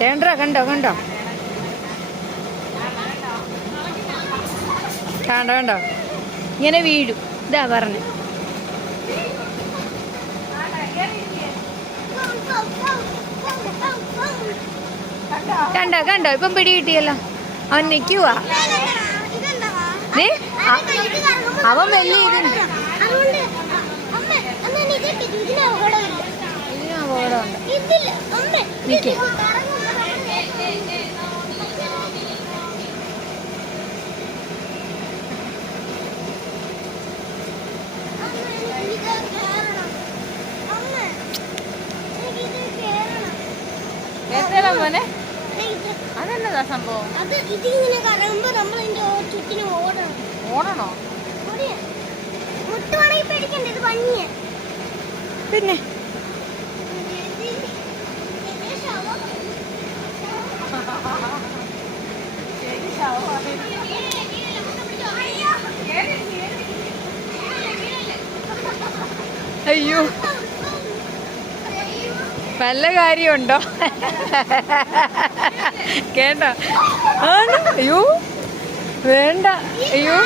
കണ്ടോ കണ്ടോ കണ്ടോ കണ്ടോ കണ്ടോ ഇങ്ങനെ വീഴും. ഇതാ പറഞ്ഞു. കണ്ടോ കണ്ടോ ഇപ്പം പിടി കിട്ടിയല്ലോ. അവൻ നിൽക്കുവാ. അവൻ വലിയ ഇതിന് അപകടമുണ്ട്. നിൽക്കും. മോനെ അതെന്നതാ സംഭവം? ഓടണോ? പിന്നെ അയ്യോ വല്ല കാര്യമുണ്ടോ? കേട്ടോ? അയ്യോ വേണ്ട. അയ്യോ